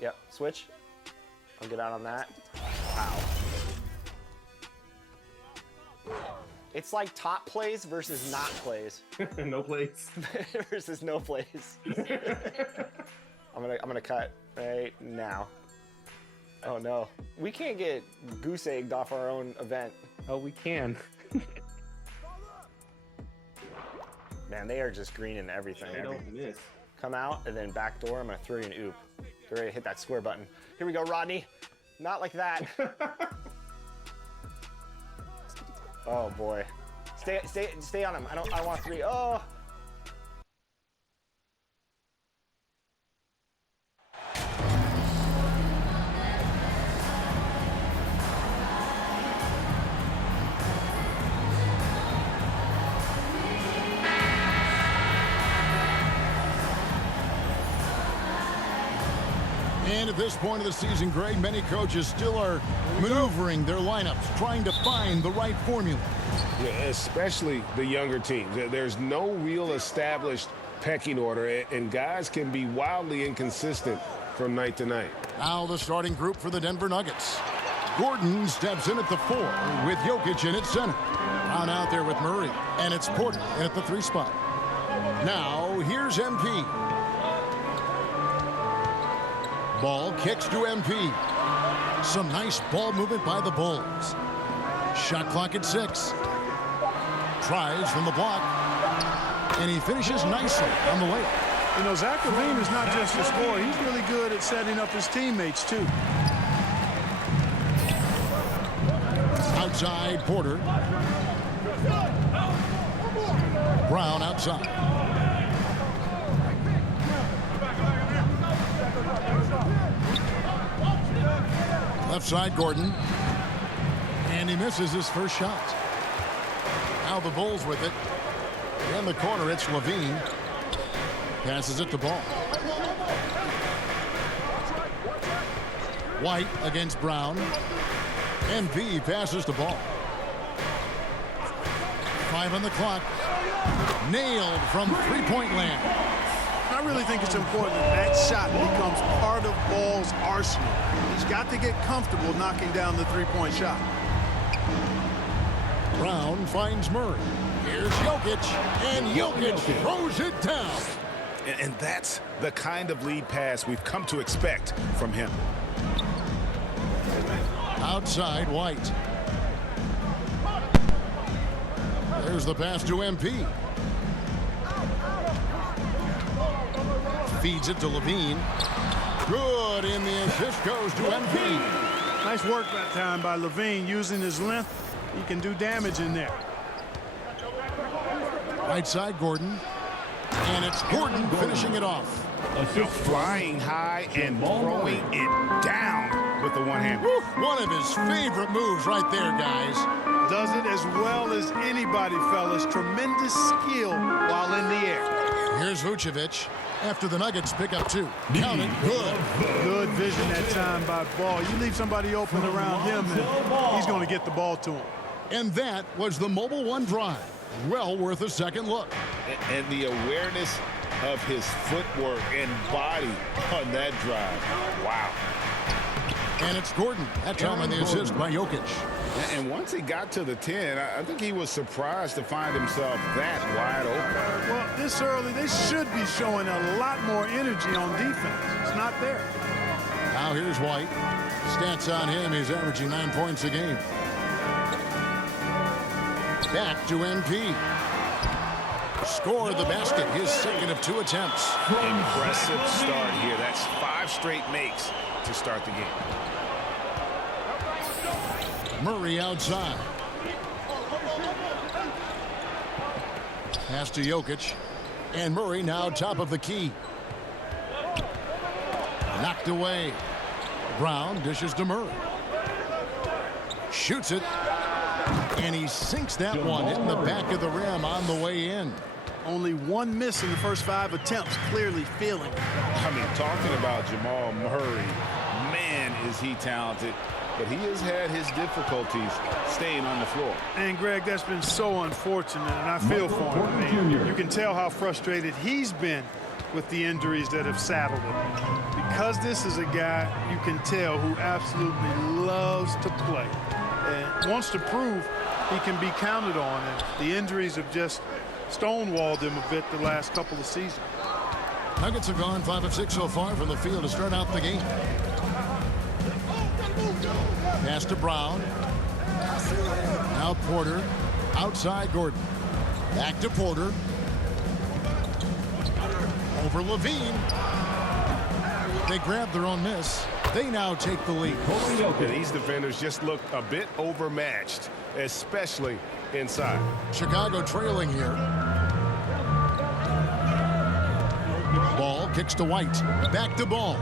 Yep, switch. I'll get out on that. Wow. It's like top plays versus not plays. No plays. Versus no plays. I'm gonna cut right now. Oh no. We can't get goose egged off our own event. Oh, we can. Man, they are just greening everything. They don't miss. Come out and then back door. I'm gonna throw you an oop. Get ready to hit that square button. Here we go, Rodney. Not like that. Oh boy. Stay on him. I want 3. Oh. And at this point of the season, Greg, many coaches still are maneuvering their lineups, trying to find the right formula. Yeah, especially the younger teams. There's no real established pecking order, and guys can be wildly inconsistent from night to night. Now the starting group for the Denver Nuggets. Gordon steps in at the 4 with Jokic in at center. Brown out there with Murray, and it's Porter in at the 3 spot. Now here's MP. Ball kicks to MP. Some nice ball movement by the Bulls. Shot clock at 6. Tries from the block. And he finishes nicely on the layup. You know, Zach LaVine is not just a scorer. He's really good at setting up his teammates, too. Outside, Porter. Brown outside. Left side, Gordon. And he misses his first shot. Now the Bulls with it. In the corner, it's LaVine. Passes it to Ball. White against Brown. MP passes the Ball. 5 on the clock. Nailed from three-point land. I really think it's important that shot becomes part of Ball's arsenal. He's got to get comfortable knocking down the three-point shot. Brown finds Murray. Here's Jokic, and Jokic throws it down. And that's the kind of lead pass we've come to expect from him. Outside, White. There's the pass to MP. Feeds it to LaVine. Good, and the assist goes to MP. Nice work that time by LaVine using his length. He can do damage in there. Right side, Gordon. And it's Gordon finishing it off. Flying high and throwing it down with the one hand. One of his favorite moves right there, guys. Does it as well as anybody, fellas. Tremendous skill while in the air. Here's Vucevic after the Nuggets pick up 2. Count it. Good. Good vision that time by Ball. You leave somebody open around him, and he's going to get the ball to him. And that was the Mobile One drive. Well worth a second look. And the awareness of his footwork and body on that drive. Wow. And it's Gordon. That time on the assist by Jokic. And once he got to the 10, I think he was surprised to find himself that wide open. Well, this early, they should be showing a lot more energy on defense. It's not there. Now here's White. Stats on him, he's averaging 9 points a game. Back to MP. Score the basket, his second of 2 attempts. Impressive start here. That's 5 straight makes to start the game. Murray outside. Pass to Jokic. And Murray now top of the key. Knocked away. Brown dishes to Murray. Shoots it. And he sinks that one in the back of the rim on the way in. Only 1 miss in the first 5 attempts, clearly feeling it. I mean, talking about Jamal Murray, man, is he talented. But he has had his difficulties staying on the floor. And, Greg, that's been so unfortunate, and I feel for him. Man. You can tell how frustrated he's been with the injuries that have saddled him. Because this is a guy you can tell who absolutely loves to play and wants to prove he can be counted on, and the injuries have just stonewalled him a bit the last couple of seasons. Nuggets have gone 5 of 6 so far from the field to start out the game. Pass to Brown. Now Porter. Outside Gordon. Back to Porter. Over Levine. They grab their own miss. They now take the lead. And these defenders just look a bit overmatched, especially inside. Chicago trailing here. Ball kicks to White. Back to Ball.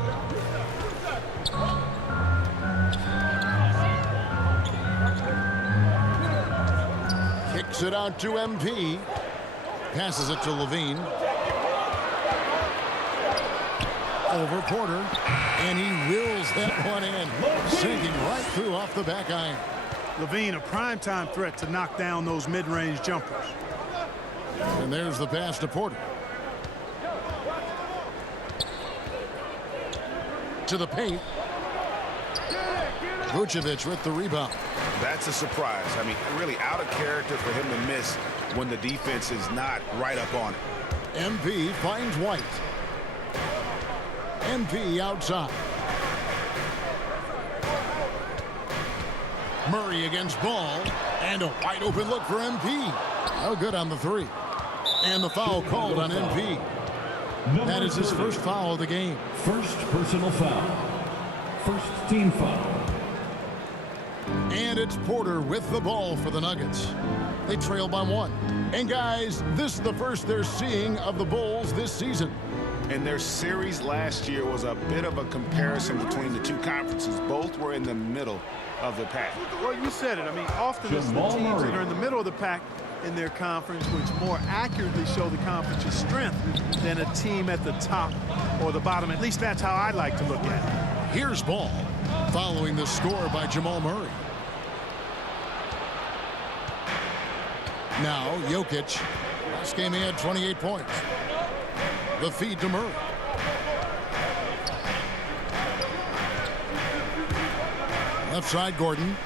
Kicks it out to MP. Passes it to Levine. Over Porter. And he wills that one in. Sinking right through off the back iron. Levine, a primetime threat to knock down those mid-range jumpers. And there's the pass to Porter. To the paint. Vucevic with the rebound. That's a surprise. I mean, really out of character for him to miss when the defense is not right up on it. MP finds White. MP outside. Murray against Ball. And a wide open look for MP. No good on the three. And the foul called on MP. That is his first foul of the game. First personal foul. First team foul. And it's Porter with the ball for the Nuggets. They trail by 1. And guys, this is the first they're seeing of the Bulls this season. And their series last year was a bit of a comparison between the two conferences. Both were in the middle of the pack. Well, you said it. I mean, often it's the teams that are in the middle of the pack in their conference which more accurately show the conference's strength than a team at the top or the bottom. At least that's how I like to look at it. Here's Ball following the score by Jamal Murray. Now Jokic. Last game he had 28 points. The feed to Murray. Left side Gordon.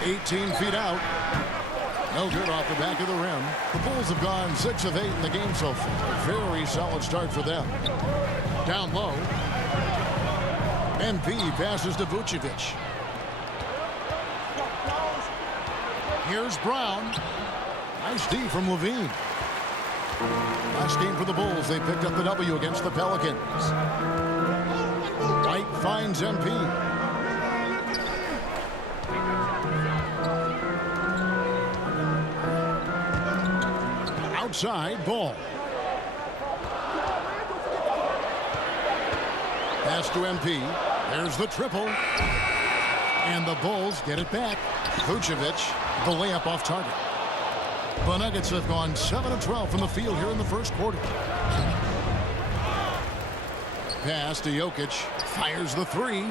$18 feet out. No good off the back of the rim. The Bulls have gone 6 of 8 in the game so far. Very solid start for them. Down low. MP passes to Vucevic. Here's Brown. Nice D from Levine. Last game for the Bulls, they picked up the W against the Pelicans. White finds MP. Outside, Ball. Pass to MP. There's the triple. And the Bulls get it back. Vucevic, the layup off target. The Nuggets have gone 7 of 12 from the field here in the first quarter. Pass to Jokic. Fires the three.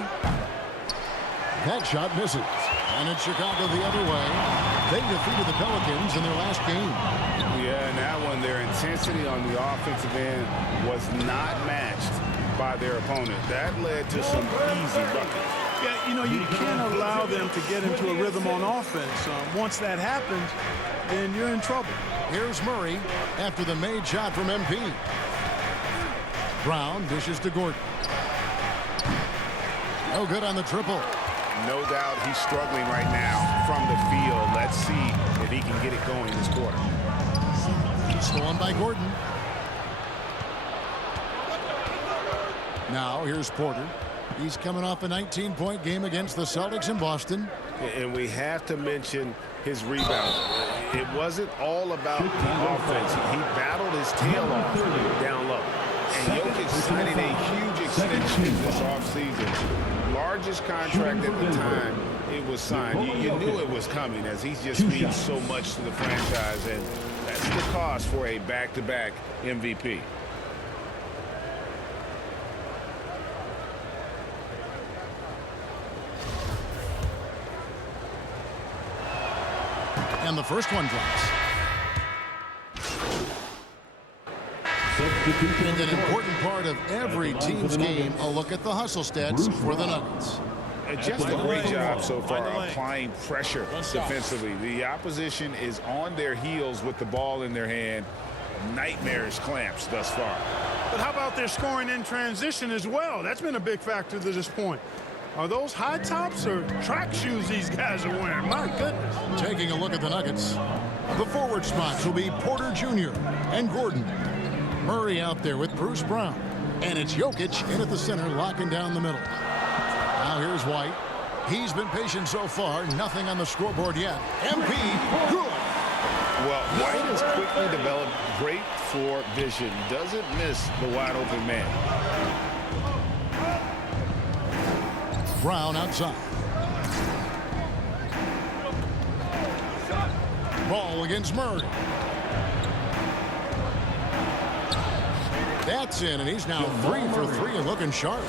That shot misses. And it's Chicago the other way. They defeated the Pelicans in their last game. Yeah, and that one, their intensity on the offensive end was not matched by their opponent. That led to some easy buckets. Yeah, you know, you can't allow them to get into a rhythm on offense. Once that happens, then you're in trouble. Here's Murray after the made shot from MP. Brown dishes to Gordon. No good on the triple. No doubt he's struggling right now from the field. Let's see if he can get it going this quarter. Stolen by Gordon. Now here's Porter. He's coming off a 19-point game against the Celtics in Boston. And we have to mention his rebound. It wasn't all about the offense. He battled his tail off down low. And Jokic signing a huge extension this offseason. Largest contract at the time it was signed. You knew it was coming, as he just means so much to the franchise. And that's the cost for a back-to-back MVP. And the first one drops. And an important part of every team's game, a look at the hustle stats for the Nuggets. Just a great job so far applying pressure defensively. The opposition is on their heels with the ball in their hand. Nightmarish clamps thus far. But how about their scoring in transition as well? That's been a big factor to this point. Are those high tops or track shoes these guys are wearing? My goodness. Taking a look at the Nuggets. The forward spots will be Porter Jr. and Gordon. Murray out there with Bruce Brown. And it's Jokic in at the center, locking down the middle. Now here's White. He's been patient so far. Nothing on the scoreboard yet. MP, good. Well, White has quickly developed great floor vision. Doesn't miss the wide open man. Brown outside. Ball against Murray. That's in, and he's now 3 for 3 and looking sharp.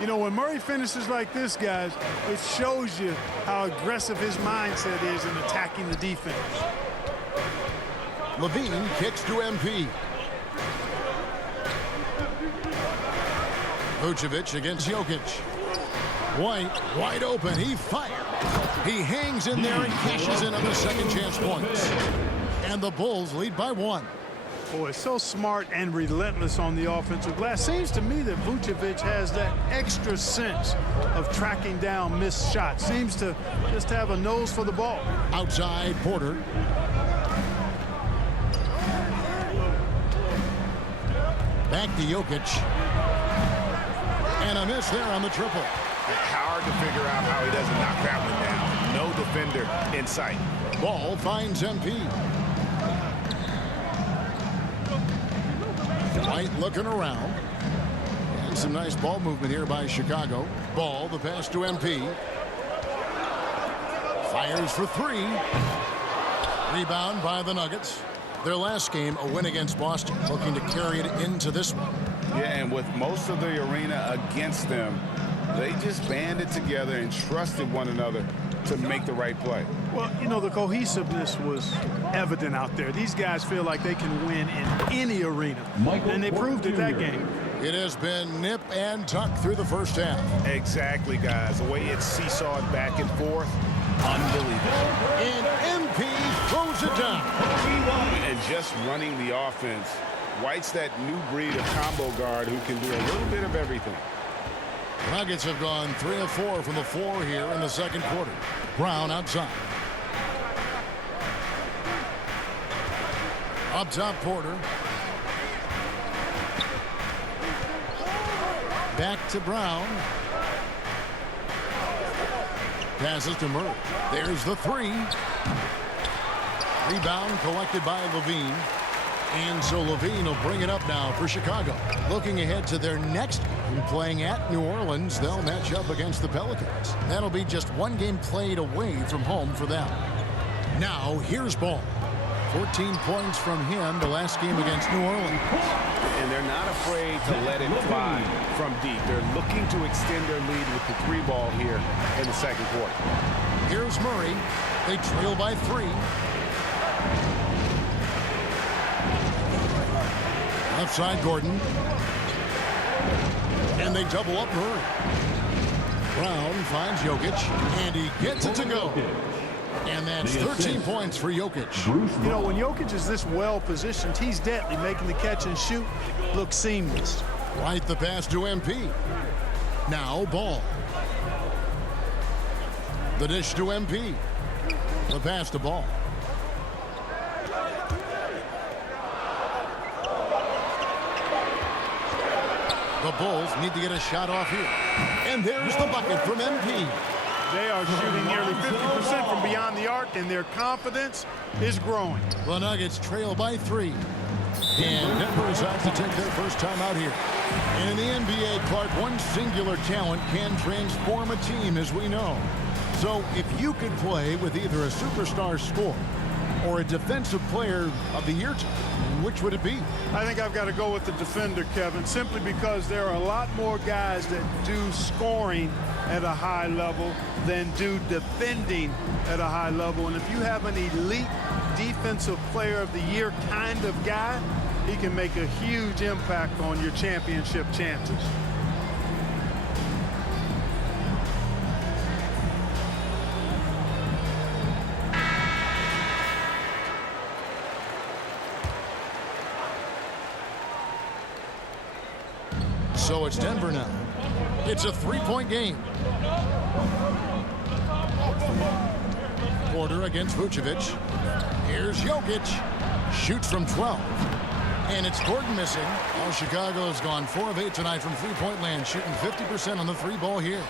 You know, when Murray finishes like this, guys, it shows you how aggressive his mindset is in attacking the defense. Levine kicks to MP. Vucevic against Jokic. White wide open. He fires. He hangs in there and cashes in on the second chance points. And the Bulls lead by 1. Boy, so smart and relentless on the offensive glass. Seems to me that Vucevic has that extra sense of tracking down missed shots. Seems to just have a nose for the ball. Outside, Porter. Back to Jokic. And a miss there on the triple. Hard to figure out how he doesn't knock that one down. No defender in sight. Ball finds MP. White looking around. And some nice ball movement here by Chicago. Ball, the pass to MP. Fires for 3. Rebound by the Nuggets. Their last game, a win against Boston, looking to carry it into this one. Yeah, and with most of the arena against them, they just banded together and trusted one another to make the right play. Well, you know, the cohesiveness was evident out there. These guys feel like they can win in any arena, and they proved it that game. It has been nip and tuck through the first half. Exactly, guys. The way it's seesawed back and forth, unbelievable. And MP throws it down. And just running the offense, White's that new breed of combo guard who can do a little bit of everything. Nuggets have gone 3 of 4 from the floor here in the second quarter. Brown outside. Up top, Porter. Back to Brown. Passes to Murray. There's the 3. Rebound collected by Levine. And so Levine will bring it up now for Chicago. Looking ahead to their next game, playing at New Orleans, they'll match up against the Pelicans. That'll be just one game played away from home for them. Now, here's Ball. 14 points from him the last game against New Orleans. And they're not afraid to let it fly from deep. They're looking to extend their lead with the 3 ball here in the second quarter. Here's Murray. They trail by 3. Left side, Gordon. And they double up Murray. Brown finds Jokic, and he gets it to go. And that's 13 points for Jokic. You know, when Jokic is this well positioned, he's deadly, making the catch and shoot look seamless. Right, the pass to MP. Now Ball. The dish to MP. The pass to Ball. The Bulls need to get a shot off here. And there's the bucket from MP. They are shooting nearly 50% from beyond the arc, and their confidence is growing. The Nuggets trail by 3. And Denver's out to take their first time out here. And in the NBA, Clark, one singular talent can transform a team, as we know. So if you could play with either a superstar scorer or a Defensive Player of the Year time? Which would it be? I think I've got to go with the defender, Kevin, simply because there are a lot more guys that do scoring at a high level than do defending at a high level. And if you have an elite Defensive Player of the Year kind of guy, he can make a huge impact on your championship chances. So it's Denver now. It's a three-point game. Porter against Vucevic. Here's Jokic. Shoots from 12. And it's Gordon missing. Oh, Chicago has gone 4 of 8 tonight from three-point land, shooting 50% on the three ball here.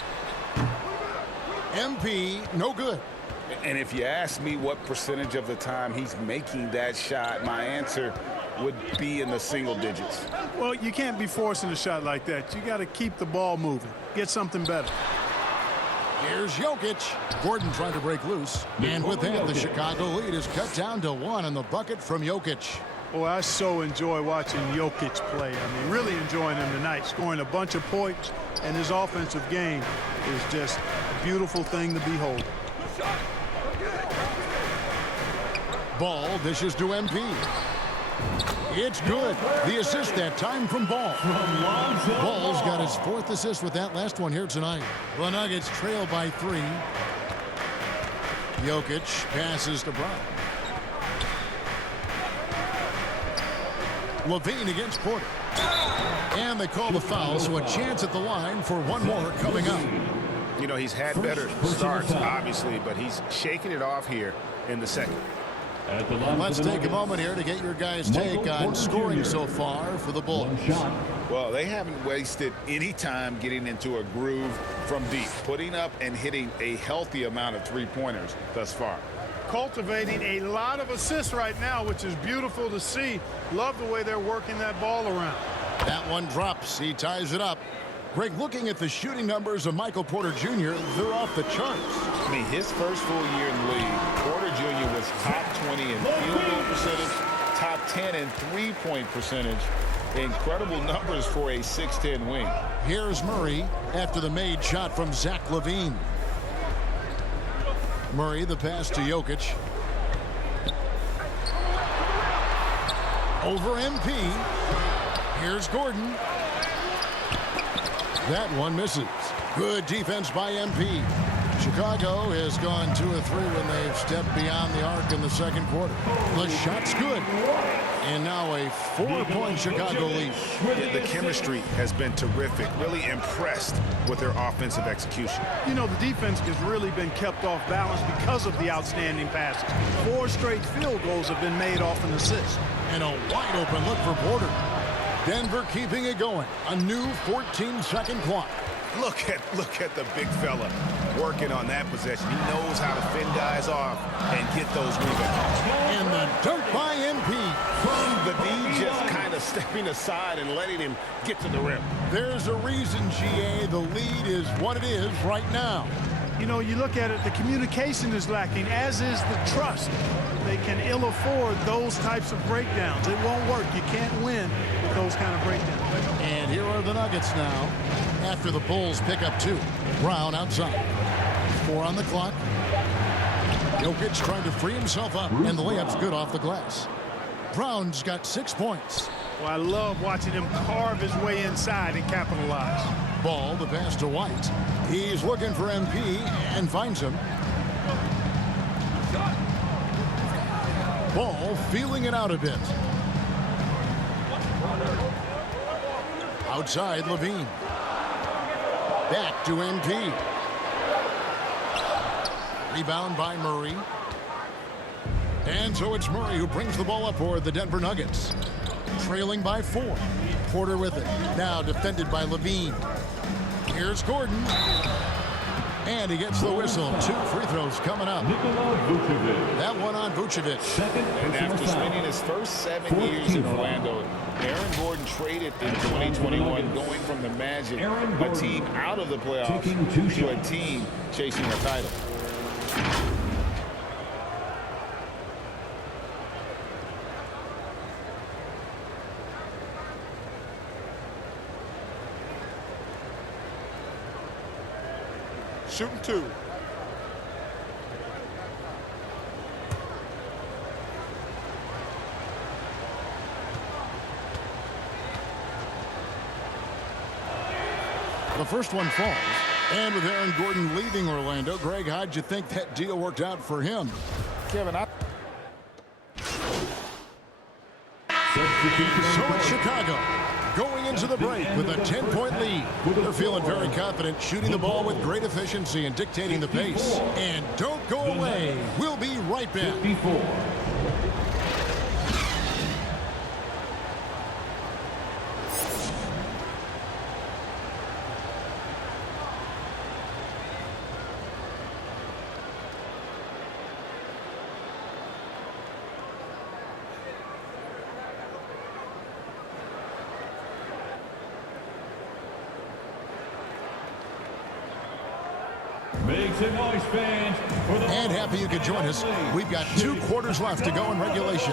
MP, no good. And if you ask me what percentage of the time he's making that shot, my answer would be in the single digits. Well, you can't be forcing a shot like that. You got to keep the ball moving. Get something better. Here's Jokic. Gordon trying to break loose. And with that, the Chicago lead is cut down to 1 in the bucket from Jokic. Oh, I so enjoy watching Jokic play. I mean, really enjoying him tonight, scoring a bunch of points, and his offensive game is just a beautiful thing to behold. Ball dishes to MP. It's good. The assist that time from Ball. Ball's got his 4th assist with that last one here tonight. The Nuggets trail by 3. Jokic passes to Brown. Levine against Porter. And they call the foul, so a chance at the line for one more coming up. You know, he's had better starts, obviously, but he's shaking it off here in the second. Let's take a moment here to get your guys' take on scoring so far for the Bulls. Well, they haven't wasted any time getting into a groove from deep, putting up and hitting a healthy amount of three-pointers thus far. Cultivating a lot of assists right now, which is beautiful to see. Love the way they're working that ball around. That one drops. He ties it up. Greg, looking at the shooting numbers of Michael Porter Jr., they're off the charts. I mean, his first full year in the league, Porter Jr. was top 20 in field goal percentage, top 10 in three-point percentage. Incredible numbers for a 6'10 wing. Here's Murray after the made shot from Zach LaVine. Murray, the pass to Jokic. Over MP. Here's Gordon. That one misses. Good defense by MP. Chicago has gone 2 of 3 when they've stepped beyond the arc in the second quarter. The shot's good. And now a 4-point Chicago lead. The chemistry has been terrific. Really impressed with their offensive execution. You know, the defense has really been kept off balance because of the outstanding passes. 4 straight field goals have been made off an assist. And a wide open look for Porter. Denver keeping it going. A new 14-second clock. Look at the big fella working on that possession. He knows how to fend guys off and get those rebounds. And the dunk by MP. The D just kind of stepping aside and letting him get to the rim. There's a reason, GA, the lead is what it is right now. You know, you look at it, the communication is lacking, as is the trust. They can ill afford those types of breakdowns. It won't work. You can't win with those kind of breakdowns. And here are the Nuggets now after the Bulls pick up 2. Brown outside. 4 on the clock. Jokic trying to free himself up, and the layup's good off the glass. Brown's got 6 points. Well, I love watching him carve his way inside and capitalize. Ball, the pass to White. He's looking for MP and finds him. Ball feeling it out a bit. Outside, Levine. Back to MP. Rebound by Murray. And so it's Murray who brings the ball up for the Denver Nuggets. Trailing by 4. Porter with it. Now defended by Levine. Here's Gordon. And he gets the whistle. 2 free throws coming up. That one on Vucevic. And after spending his first 7 years in Orlando, Aaron Gordon traded in 2021, going from the Magic, a team out of the playoffs, to a team chasing a title. shooting 2. The first one falls. And with Aaron Gordon leaving Orlando, Greg, how'd you think that deal worked out for him? Kevin, So it's Chicago going into the break with a 10-point lead. They're feeling very confident, shooting the ball with great efficiency and dictating the pace. And don't go away. We'll be right back. 54. Make some noise, fans. And happy you could join us. We've got 2 quarters left to go in regulation.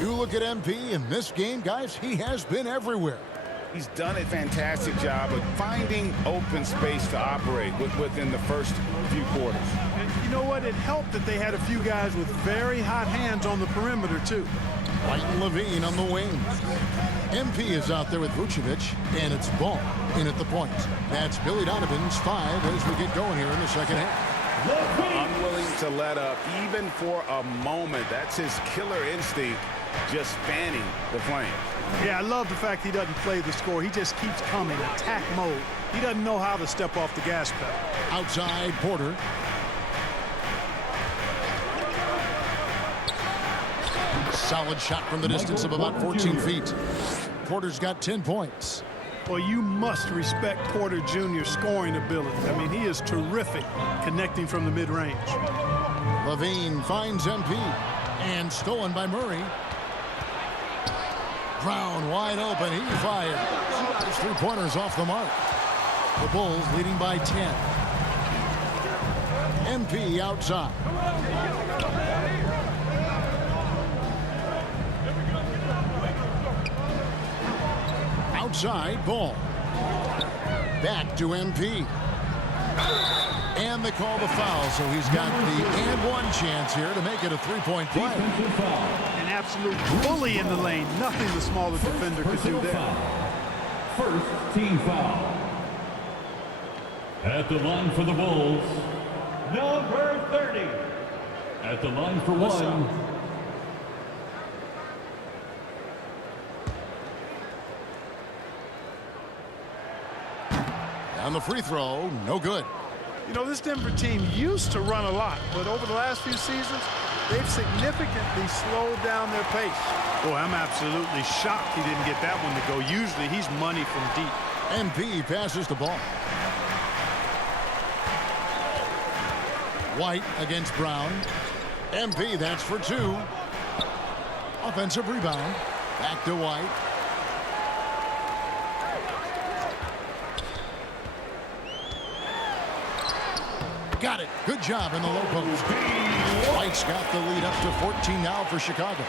You look at MP in this game, guys, he has been everywhere. He's done a fantastic job of finding open space to operate within the first few quarters. And you know what? It helped that they had a few guys with very hot hands on the perimeter, too. White and Levine on the wing. MP is out there with Vucevic, and it's Ball in at the point. That's Billy Donovan's 5 as we get going here in the second half. Unwilling to let up, even for a moment. That's his killer instinct, just fanning the flames. Yeah, I love the fact he doesn't play the score. He just keeps coming, attack mode. He doesn't know how to step off the gas pedal. Outside, Porter. Solid shot from the distance of about 14 feet. Porter's got 10 points. Well, you must respect Porter Jr.'s scoring ability. I mean, he is terrific connecting from the mid-range. Levine finds MP and stolen by Murray. Brown wide open. He fires. His 3-pointers off the mark. The Bulls leading by 10. MP outside. Outside, Ball. Back to MP. And they call the foul, so he's got the and-one chance here to make it a 3-point play. An absolute bully in the lane. Nothing the smaller defender could do there. First team foul. At the line for the Bulls, number 30. At the line for one. On the free throw, no good. You know, this Denver team used to run a lot, but over the last few seasons, they've significantly slowed down their pace. Boy, I'm absolutely shocked he didn't get that one to go. Usually, he's money from deep. MP passes the ball. White against Brown. MP, that's for 2. Offensive rebound. Back to White. Got it. Good job in the low post. White's got the lead up to 14 now for Chicago.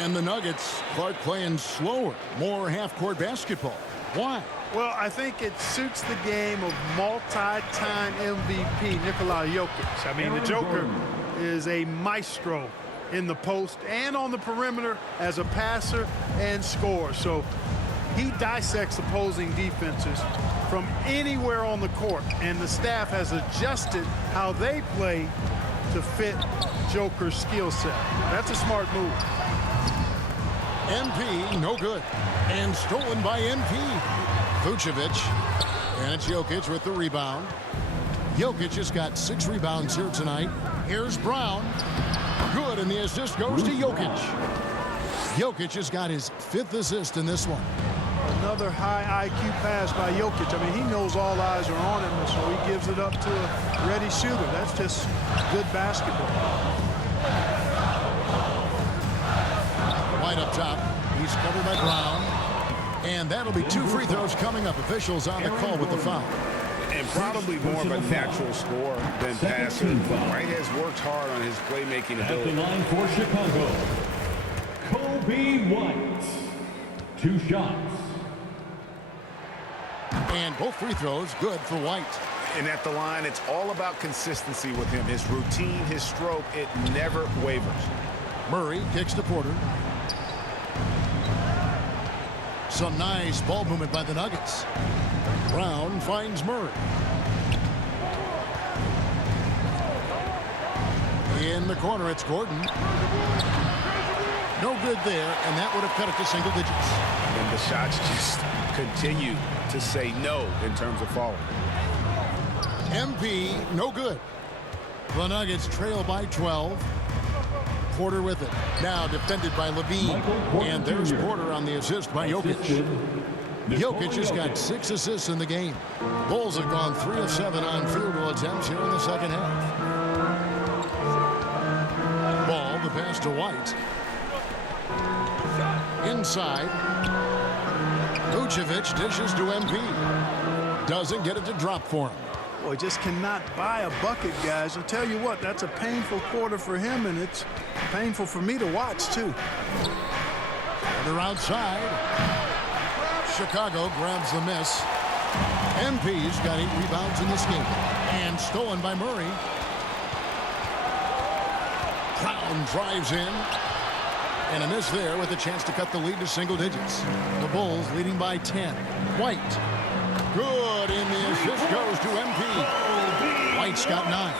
And the Nuggets, Clark playing slower, more half-court basketball. Why? Well, I think it suits the game of multi-time MVP Nikola Jokic. I mean, the Joker is a maestro in the post and on the perimeter as a passer and scorer. So he dissects opposing defenses from anywhere on the court, and the staff has adjusted how they play to fit Joker's skill set. That's a smart move. MP, no good. And stolen by MP. Vucevic. And it's Jokic with the rebound. Jokic has got 6 rebounds here tonight. Here's Brown. Good, and the assist goes to Jokic. Jokic has got his 5th assist in this one. Another high IQ pass by Jokic. I mean, he knows all eyes are on him, so he gives it up to a ready shooter. That's just good basketball. White up top. He's covered by Brown. And that'll be 2 free throws coming up. Officials on the call with the foul. And probably more of a natural scorer than passer. White has worked hard on his playmaking ability. At the line for Chicago, Kobe White. 2 shots. And both free throws good for White. And at the line, it's all about consistency with him. His routine, his stroke, it never wavers. Murray kicks to Porter. Some nice ball movement by the Nuggets. Brown finds Murray. In the corner, it's Gordon. No good there, and that would have cut it to single digits. And the shots just continue to say no in terms of falling. MP, no good. The Nuggets trail by 12. Porter with it. Now defended by Levine. And there's Porter on the assist by Jokic. Jokic has got 6 assists in the game. Bulls have gone 3 of 7 on field goal attempts here in the second half. Ball, the pass to White. Inside. Vucevic dishes to MP. Doesn't get it to drop for him. Boy, just cannot buy a bucket, guys. I'll tell you what, that's a painful quarter for him, and it's painful for me to watch, too. They're outside. Chicago grabs the miss. MP's got 8 rebounds in this game. And stolen by Murray. Brown drives in. And a miss there with a chance to cut the lead to single digits. The Bulls leading by 10. White. Good, and the assist goes to MP. White's got 9.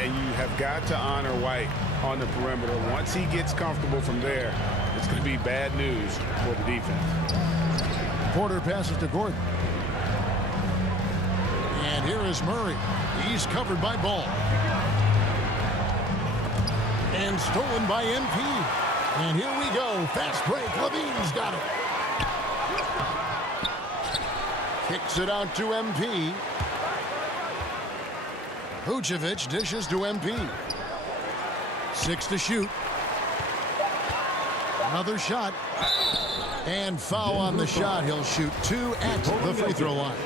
And you have got to honor White on the perimeter. Once he gets comfortable from there, it's going to be bad news for the defense. Porter passes to Gordon. And here is Murray. He's covered by Ball. And stolen by MP. And here we go. Fast break. Levine's got it. Kicks it out to MP. Vucevic dishes to MP. 6 to shoot. Another shot. And foul on the shot. He'll shoot 2 at the free throw line.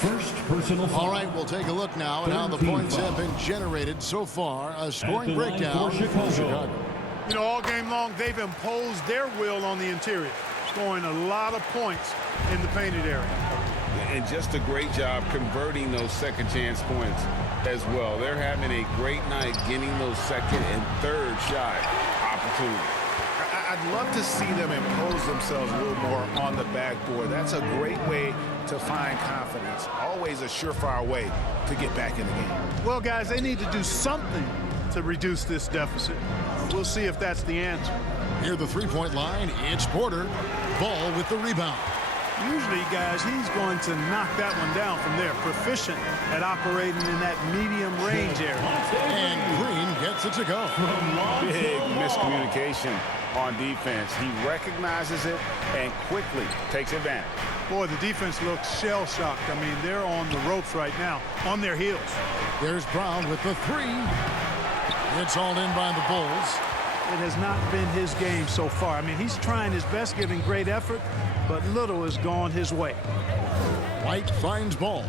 First personal foul. All right, we'll take a look now at how the points have been generated so far. A scoring breakdown for Chicago. You know, all game long, they've imposed their will on the interior, scoring a lot of points in the painted area. And just a great job converting those second chance points as well. They're having a great night getting those second and third shot opportunities. I'd love to see them impose themselves a little more on the backboard. That's a great way to find confidence. Always a surefire way to get back in the game. Well, guys, they need to do something to reduce this deficit. We'll see if that's the answer. Near the three-point line, it's Porter. Ball with the rebound. Usually, guys, he's going to knock that one down from there. Proficient at operating in that medium range area. And Green gets it to go. Big miscommunication on defense. He recognizes it and quickly takes advantage. Boy, the defense looks shell-shocked. I mean, they're on the ropes right now, on their heels. There's Brown with the 3. It's all in by the Bulls. It has not been his game so far. I mean, he's trying his best, giving great effort, but little has gone his way. White finds Ball.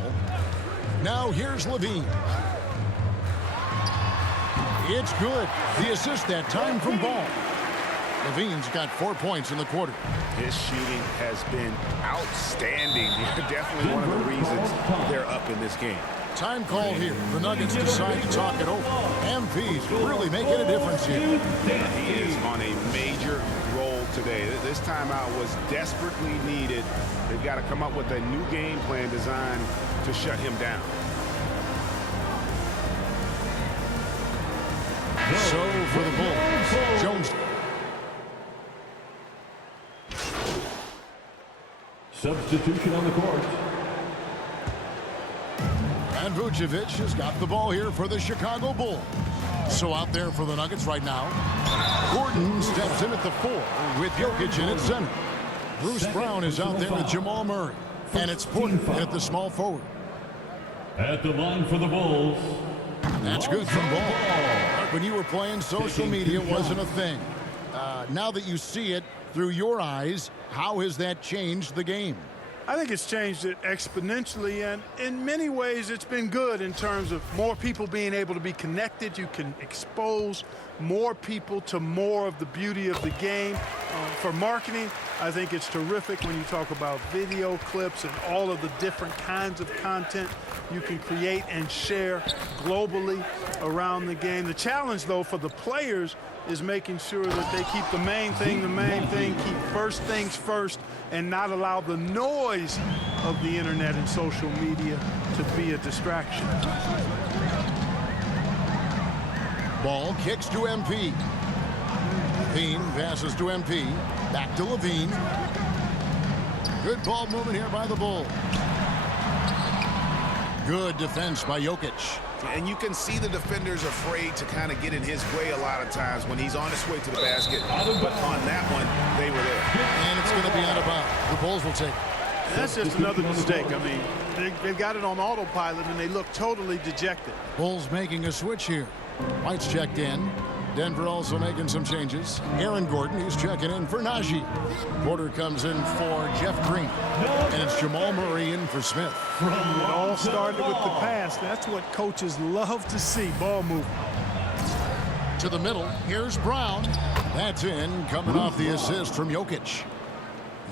Now here's Levine. It's good. The assist that time from Ball. Levine's got 4 points in the quarter. His shooting has been outstanding. Definitely one of the reasons they're up in this game. Time call here. The Nuggets decide to talk it over. MP's really making a difference here. He is on a major role today. This timeout was desperately needed. They've got to come up with a new game plan designed to shut him down. So for the Bulls, Jones. Substitution on the court. And Vucevic has got the ball here for the Chicago Bulls. So out there for the Nuggets right now. Gordon steps in at the 4 with Jokic in at center. Bruce Brown is out there with Jamal Murray. And it's Porter at the small forward. At the line for the Bulls. That's good from Ball. When you were playing, social media wasn't a thing. Now that you see it through your eyes, how has that changed the game? I think it's changed it exponentially, and in many ways it's been good in terms of more people being able to be connected. You can expose more people to more of the beauty of the game. For marketing, I think it's terrific when you talk about video clips and all of the different kinds of content you can create and share globally around the game. The challenge, though, for the players is making sure that they keep the main thing, keep first things first, and not allow the noise of the internet and social media to be a distraction. Ball kicks to MP. Levine passes to MP. Back to Levine. Good ball movement here by the Bulls. Good defense by Jokic. And you can see the defenders afraid to kind of get in his way a lot of times when he's on his way to the basket. But on that one, they were there. And it's going to be out of bounds. The Bulls will take it. That's just another mistake. I mean, they've got it on autopilot, and they look totally dejected. Bulls making a switch here. White's checked in. Denver also making some changes. Aaron Gordon, he's checking in for Najee. Porter comes in for Jeff Green. And it's Jamal Murray in for Smith. It all started with the pass. That's what coaches love to see, ball movement. To the middle, here's Brown. That's in, coming off the assist from Jokic.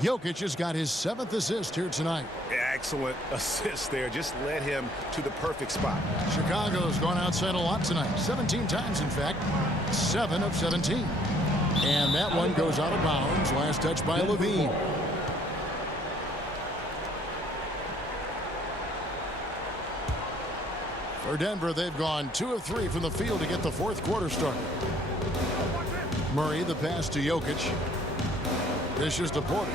Jokic has got his 7th assist here tonight. Excellent assist there. Just led him to the perfect spot. Chicago's gone outside a lot tonight. 17 times, in fact. 7 of 17. And that one goes out of bounds. Last touch by Levine. For Denver, they've gone 2 of 3 from the field to get the 4th quarter started. Murray, the pass to Jokic. Dishes to Porter.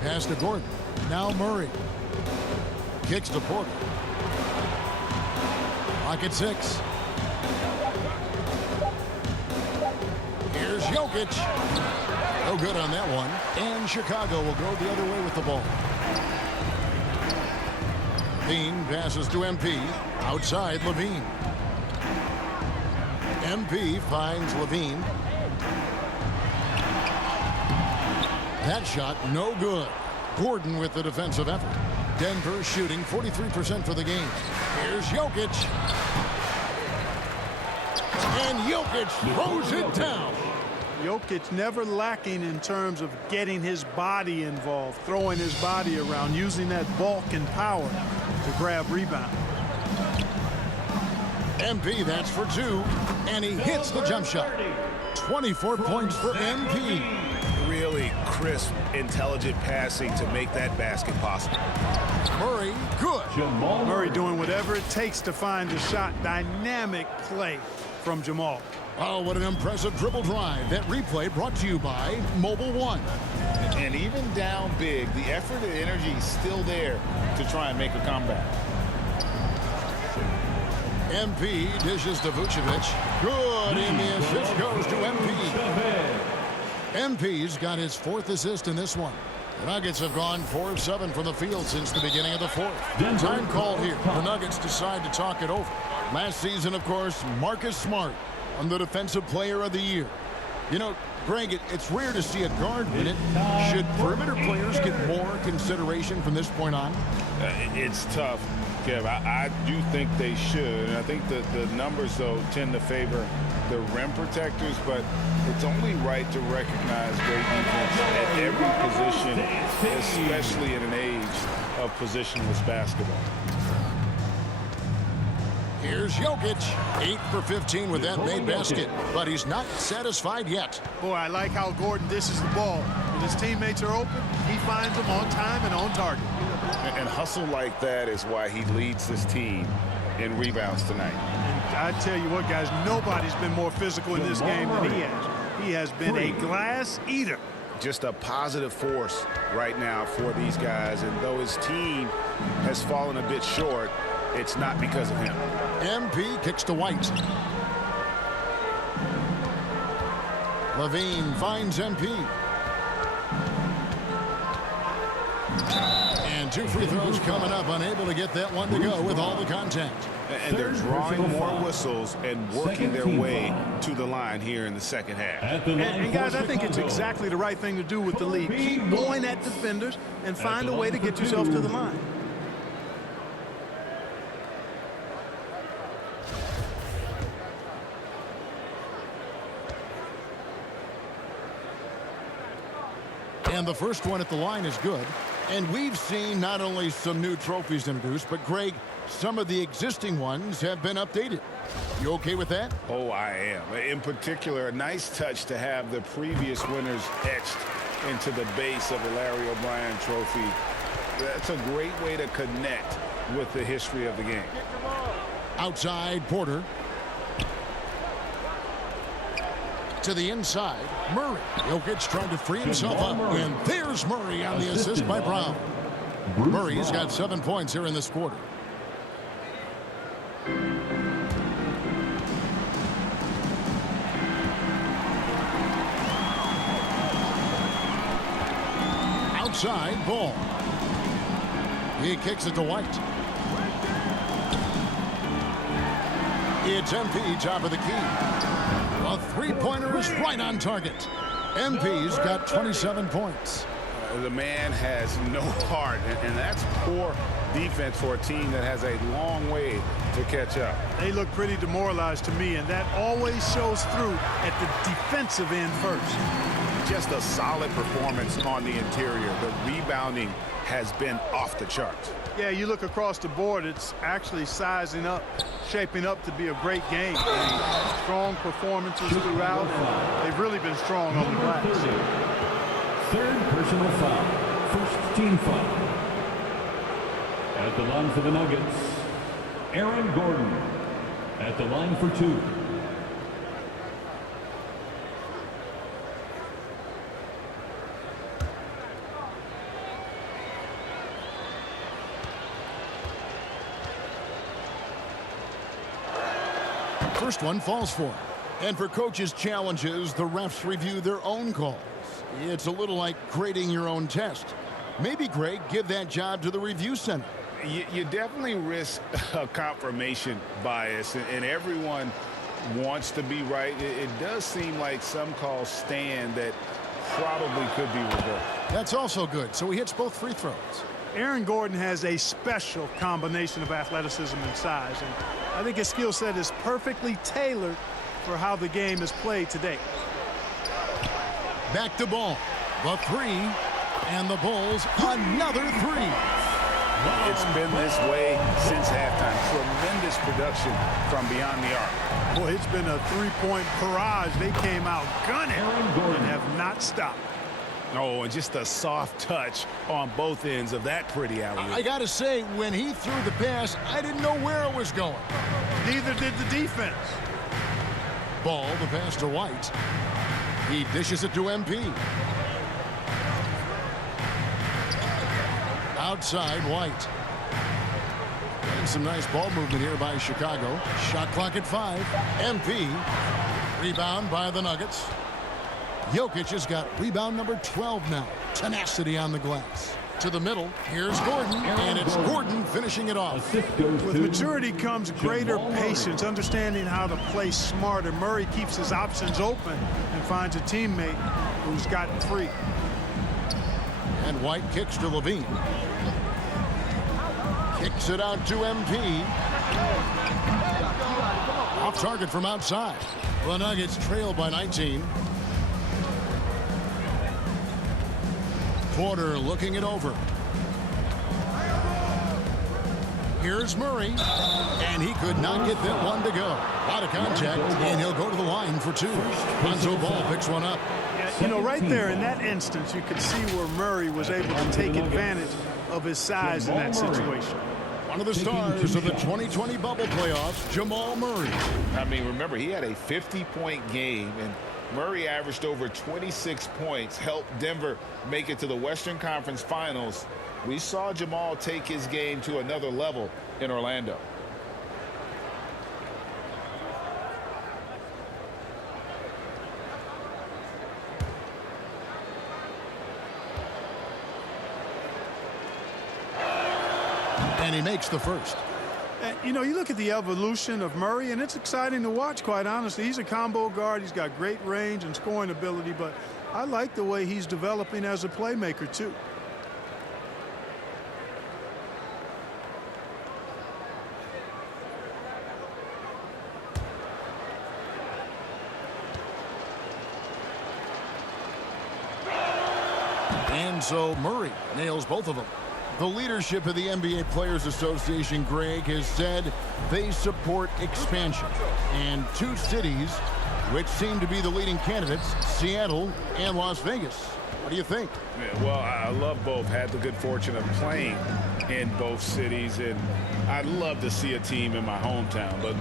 Pass to Gordon. Now Murray. Kicks to Porter. Clock at 6. Here's Jokic. No good on that one. And Chicago will go the other way with the ball. Levine passes to MP. Outside Levine. MP finds Levine. That shot no good. Gordon with the defensive effort. Denver shooting 43% for the game. Here's Jokic. And Jokic throws it down. Jokic never lacking in terms of getting his body involved, throwing his body around, using that bulk and power to grab rebound. MP, that's for 2. And he hits the jump shot. 24 points for MP. Really crisp, intelligent passing to make that basket possible. Murray, good. Jamal Murray doing whatever it takes to find the shot. Dynamic play from Jamal. Oh, what an impressive dribble drive. That replay brought to you by Mobile One. And even down big, the effort and energy is still there to try and make a comeback. MP dishes to Vucevic. Good, and the assist goes to MP. MP's got his 4th assist in this one. The Nuggets have gone 4 of 7 from the field since the beginning of the 4th. Time called here. The Nuggets decide to talk it over. Last season, of course, Marcus Smart won the Defensive Player of the Year. You know, Greg, it's rare to see a guard win it. Should perimeter players get more consideration from this point on? It's tough, Kev. I do think they should. And I think that the numbers, though, tend to favor the rim protectors, but it's only right to recognize great defense at every position, especially in an age of positionless basketball. Here's Jokic, 8 for 15 with that made basket, but he's not satisfied yet. Boy, I like how Gordon dishes the ball. When his teammates are open, he finds them on time and on target. And hustle like that is why he leads this team in rebounds tonight. And I tell you what, guys, nobody's been more physical in this game than he has. He has been a glass eater. Just a positive force right now for these guys. And though his team has fallen a bit short, it's not because of him. MP kicks to White. Levine finds MP. And 2 free throws coming up, unable to get that one to go with all the contact. And they're drawing more foul. whistles and working their way to the line here in the second half. And guys, I think it's exactly the right thing to do with the lead. Keep going at defenders and find a way to get yourself to the line. And the first one at the line is good. And we've seen not only some new trophies introduced, but Greg, some of the existing ones have been updated. You okay with that? Oh, I am. In particular, a nice touch to have the previous winners etched into the base of the Larry O'Brien trophy. That's a great way to connect with the history of the game. Outside, Porter. To the inside, Murray. Jokic trying to free himself up. And there's Murray on the assist by Brown. Murray's got 7 points here in this quarter. Outside, Ball. He kicks it to White. It's MP, top of the key. A three-pointer is right on target. MP's got 27 points. The man has no heart, and that's poor defense for a team that has a long way to catch up. They look pretty demoralized to me, and that always shows through at the defensive end first. Just a solid performance on the interior. The rebounding has been off the charts. Yeah, you look across the board, it's actually sizing up, shaping up to be a great game. I mean, strong performances throughout, and they've really been strong on the glass. Third personal foul. First team foul. At the line for the Nuggets, Aaron Gordon. At the line for two. First one falls for him. And for coaches' challenges, the refs review their own calls. It's a little like grading your own test. Maybe, Greg, give that job to the review center. You definitely risk a confirmation bias, and everyone wants to be right. It does seem like some calls stand that probably could be reversed. That's also good, so he hits both free throws. Aaron Gordon has a special combination of athleticism and size, and I think his skill set is perfectly tailored for how the game is played today. Back to Ball. The three, and the Bulls another three. It's been this way since halftime. Tremendous production from beyond the arc. Boy, it's been a three-point barrage. They came out gunning and have not stopped. Oh, and just a soft touch on both ends of that pretty alley-oop. I gotta say, when he threw the pass, I didn't know where it was going. Neither did the defense. Ball, the pass to White. He dishes it to MP. Outside, White. And some nice ball movement here by Chicago. Shot clock at 5. MP. Rebound by the Nuggets. Jokic has got rebound number 12 now. Tenacity on the glass. To the middle. Here's Gordon. And it's Gordon finishing it off. With maturity comes greater patience, understanding how to play smarter. Murray keeps his options open and finds a teammate who's gotten free. And White kicks to Levine. Kicks it out to MP. Off target from outside. The Nuggets trail by 19. Porter looking it over. Here's Murray. And he could not get that one to go. A lot of contact, and he'll go to the line for two. Lonzo Ball picks one up. You know, right there in that instance, you could see where Murray was able to take advantage of his size in that situation. One of the stars of the 2020 bubble playoffs, Jamal Murray. I mean, remember, he had a 50-point game, and Murray averaged over 26 points, helped Denver make it to the Western Conference Finals. We saw Jamal take his game to another level in Orlando. And he makes the first. And, you know, you look at the evolution of Murray, and it's exciting to watch, quite honestly. He's a combo guard. He's got great range and scoring ability, but I like the way he's developing as a playmaker, too. And so Murray nails both of them. The leadership of the NBA Players Association, Greg, has said they support expansion. And two cities which seem to be the leading candidates, Seattle and Las Vegas. What do you think? Yeah, well, I love both. Had the good fortune of playing in both cities, and I'd love to see a team in my hometown. But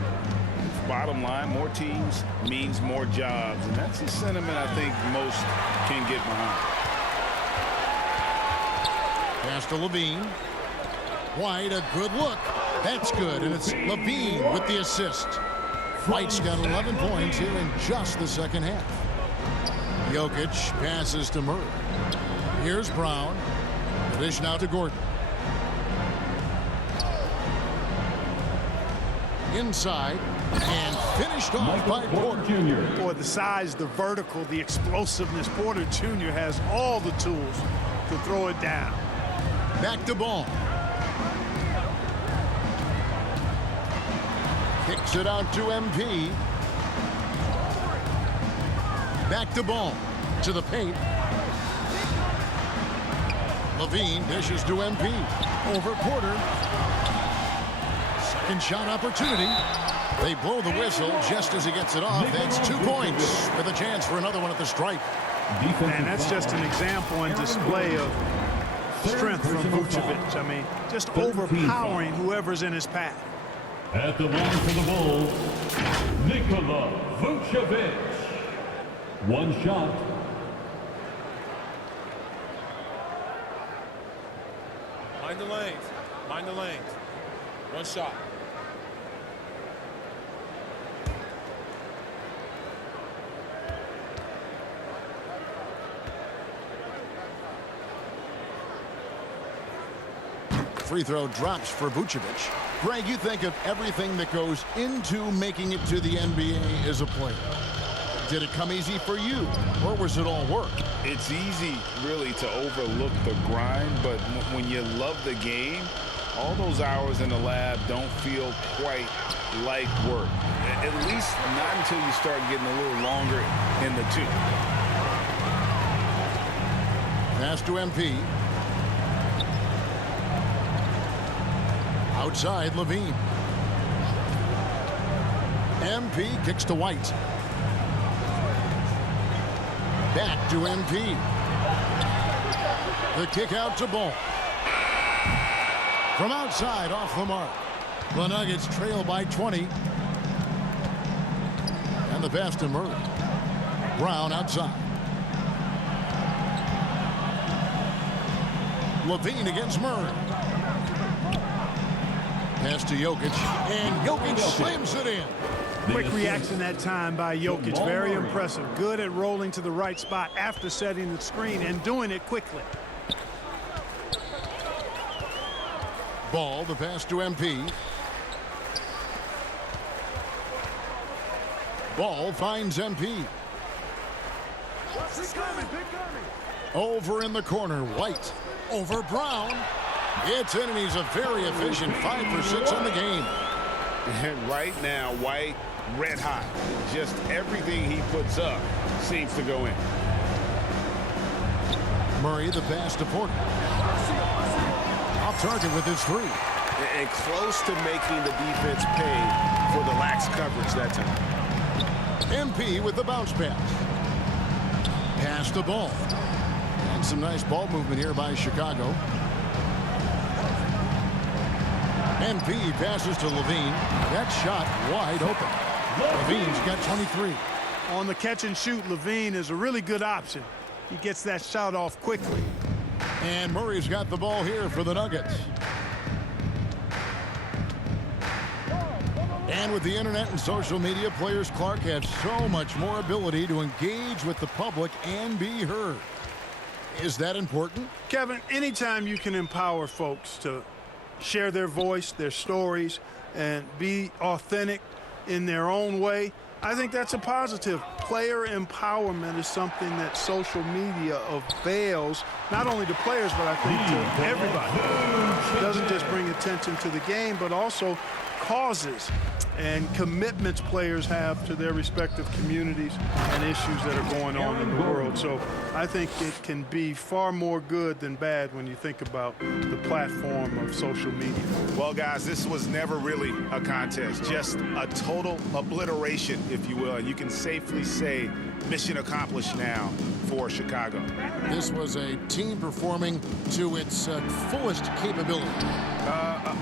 bottom line, more teams means more jobs, and that's the sentiment I think most can get behind. Pass to Levine. White, a good look. That's good, and it's Levine with the assist. White's got 11 points here in just the second half. Jokic passes to Murray. Here's Brown. The dish now to Gordon. Inside, and finished off by Porter. Jr. Boy, the size, the vertical, the explosiveness. Porter Jr. has all the tools to throw it down. Back to Ball. Kicks it out to MP. Back to Ball. To the paint. Levine dishes to MP. Over Porter. Second shot opportunity. They blow the whistle just as he gets it off. That's 2 points with a chance for another one at the stripe. And that's just an example and display of strength from Vucevic. I mean, just overpowering whoever's in his path. At the line for the Bulls, Nikola Vucevic. One shot. Mind the lanes. Mind the lanes. One shot. Free throw drops for Vucevic. Greg, you think of everything that goes into making it to the NBA as a player. Did it come easy for you, or was it all work? It's easy, really, to overlook the grind, but when you love the game, all those hours in the lab don't feel quite like work. At least not until you start getting a little longer in the tooth. Pass to MP. Outside, Levine. MP kicks to White. Back to MP. The kick out to Ball. From outside, off the mark. The Nuggets trail by 20. And the pass to Murray. Brown outside. Levine against Murray. Pass to Jokic, and Jokic slams it in. Quick reaction that time by Jokic. Very impressive. Good at rolling to the right spot after setting the screen and doing it quickly. Ball, the pass to MP. Ball finds MP. Over in the corner, White. Over Brown. It's in, and he's a very efficient 5 for 6 on the game. And right now, White, red hot. Just everything he puts up seems to go in. Murray, the pass to Porter. Off target with his 3. And close to making the defense pay for the lax coverage that time. MP with the bounce pass. Pass the ball. And some nice ball movement here by Chicago. MP passes to Levine. That shot wide open. Levine's got 23. On the catch and shoot, Levine is a really good option. He gets that shot off quickly. And Murray's got the ball here for the Nuggets. And with the internet and social media, players Clark have so much more ability to engage with the public and be heard. Is that important? Kevin, anytime you can empower folks to share their voice, their stories, and be authentic in their own way, I think that's a positive. Player empowerment is something that social media avails, not only to players, but I think to everybody. It doesn't just bring attention to the game, but also causes and commitments players have to their respective communities and issues that are going on in the world. So I think it can be far more good than bad when you think about the platform of social media. Well, guys, this was never really a contest, just a total obliteration, if you will. And you can safely say mission accomplished now for Chicago. This was a team performing to its fullest capability.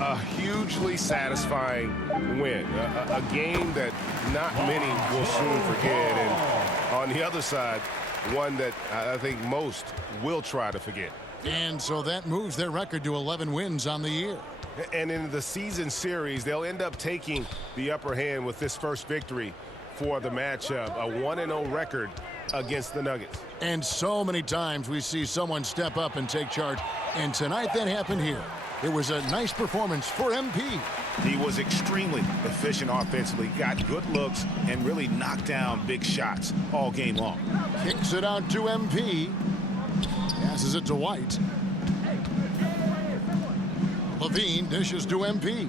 A hugely satisfying win. A game that not many will soon forget. And on the other side, one that I think most will try to forget. And so that moves their record to 11 wins on the year. And in the season series, they'll end up taking the upper hand with this first victory for the matchup. A 1-0 record against the Nuggets. And so many times we see someone step up and take charge. And tonight that happened here. It was a nice performance for MP. He was extremely efficient offensively, got good looks, and really knocked down big shots all game long. Kicks it out to MP. Passes it to White. Levine dishes to MP.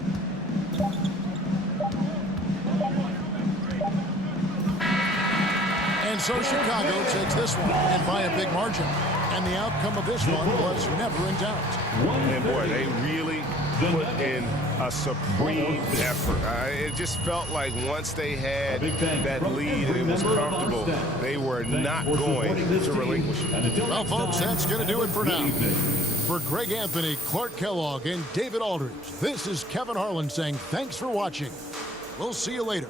And so Chicago takes this one, and by a big margin. And the outcome of this one was never in doubt. And boy, they really put in a supreme effort. It just felt like once they had that lead and it was comfortable, they were not going to relinquish it. Well, folks, that's going to do it for now. For Greg Anthony, Clark Kellogg, and David Aldridge, this is Kevin Harlan saying thanks for watching. We'll see you later.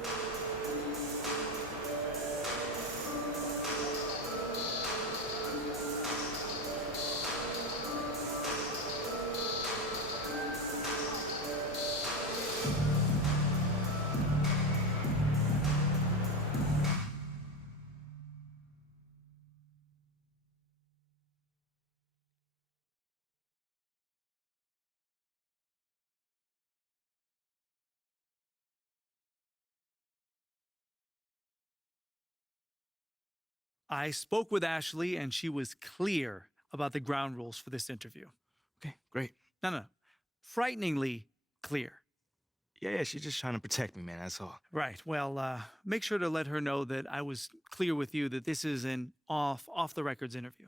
I spoke with Ashley, and she was clear about the ground rules for this interview. Okay, great. No. Frighteningly clear. Yeah, she's just trying to protect me, man, that's all. Right. Well, make sure to let her know that I was clear with you that this is an off-the-records interview.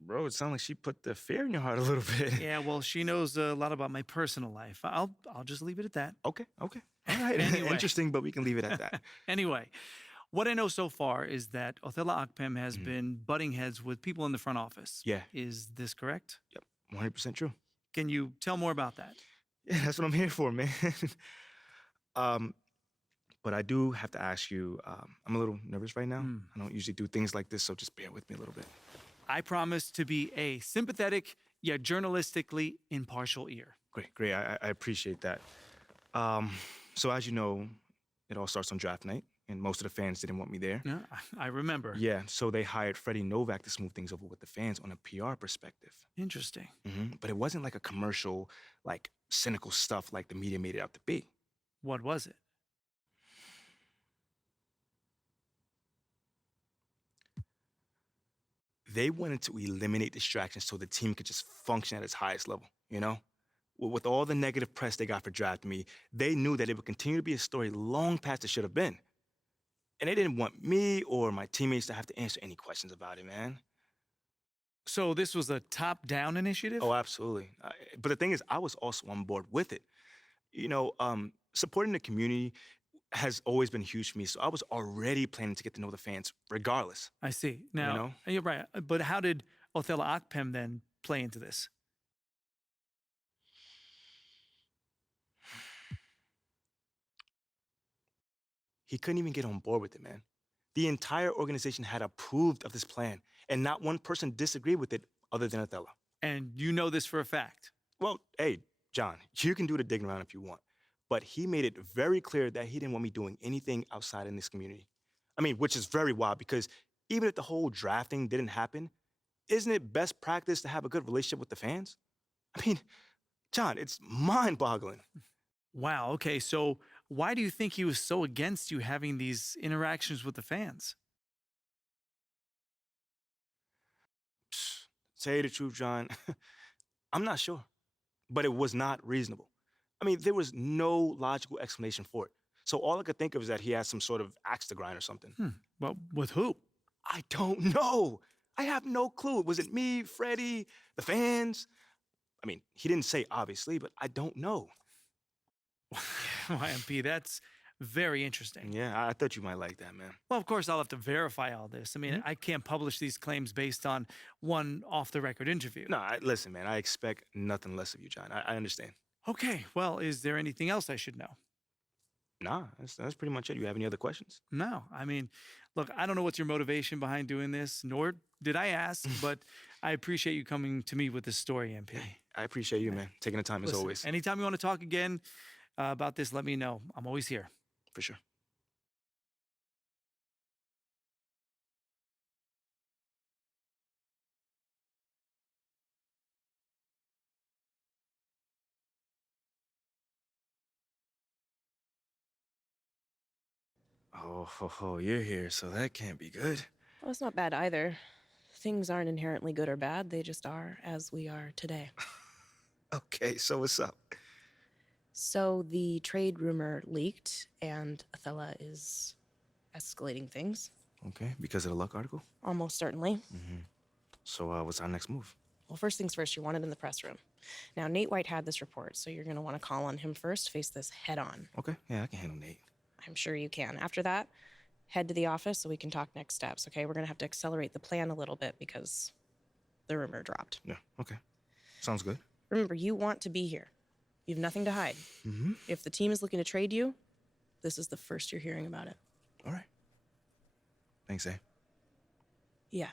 Bro, it sounds like she put the fear in your heart a little bit. Yeah, well, she knows a lot about my personal life. I'll just leave it at that. Okay. All right. Anyway. Interesting, but we can leave it at that. Anyway, what I know so far is that Othello Akpem has been butting heads with people in the front office. Yeah. Is this correct? Yep, 100% true. Can you tell more about that? Yeah, that's what I'm here for, man. But I do have to ask you, I'm a little nervous right now. I don't usually do things like this, so just bear with me a little bit. I promise to be a sympathetic yet journalistically impartial ear. Great. I appreciate that. So as you know, it all starts on draft night, and most of the fans didn't want me there. Yeah, I remember. Yeah, so they hired Freddie Novak to smooth things over with the fans on a PR perspective. Interesting. But it wasn't like a commercial, like cynical stuff like the media made it out to be. What was it? They wanted to eliminate distractions so the team could just function at its highest level, you know? With all the negative press they got for drafting me, they knew that it would continue to be a story long past it should have been. And they didn't want me or my teammates to have to answer any questions about it, man. So this was a top-down initiative? Oh, absolutely. But the thing is, I was also on board with it. You know, supporting the community has always been huge for me, so I was already planning to get to know the fans regardless. I see. Now, You know? You're right. But how did Othello Akpem then play into this? He couldn't even get on board with it, man. The entire organization had approved of this plan, and not one person disagreed with it other than Othello. And you know this for a fact? Well, hey, John, you can do the digging around if you want, but he made it very clear that he didn't want me doing anything outside in this community. I mean, which is very wild because even if the whole drafting didn't happen, isn't it best practice to have a good relationship with the fans? I mean, John, it's mind-boggling. Wow. Okay. So why do you think he was so against you having these interactions with the fans? Psst, say the truth, John. I'm not sure, but it was not reasonable. I mean, there was no logical explanation for it. So all I could think of is that he had some sort of axe to grind or something. Well, with who? I don't know. I have no clue. Was it me, Freddie, the fans? I mean, he didn't say obviously, but I don't know. YMP, that's very interesting. Yeah, I thought you might like that, man. Well, of course, I'll have to verify all this. I mean, I can't publish these claims based on one off-the-record interview. No, listen, man, I expect nothing less of you, John. I understand. Okay, well, is there anything else I should know? Nah, that's pretty much it. You have any other questions? No. I mean, look, I don't know what's your motivation behind doing this, nor did I ask, but I appreciate you coming to me with this story, MP. I appreciate you, man. Taking the time as Listen, always. anytime you want to talk again about this, let me know. I'm always here. For sure. Oh, you're here, so that can't be good. Well, it's not bad either. Things aren't inherently good or bad. They just are as we are today. Okay, so what's up? So the trade rumor leaked, and Othello is escalating things. Okay, because of the Luck article? Almost certainly. So what's our next move? Well, first things first, you're wanted in the press room. Now, Nate White had this report, so you're going to want to call on him first, face this head on. Okay, yeah, I can handle Nate. I'm sure you can. After that, head to the office so we can talk next steps, okay? We're going to have to accelerate the plan a little bit because the rumor dropped. Yeah, okay. Sounds good. Remember, you want to be here. You have nothing to hide. If the team is looking to trade you, this is the first you're hearing about it. All right. Thanks, eh? Yeah.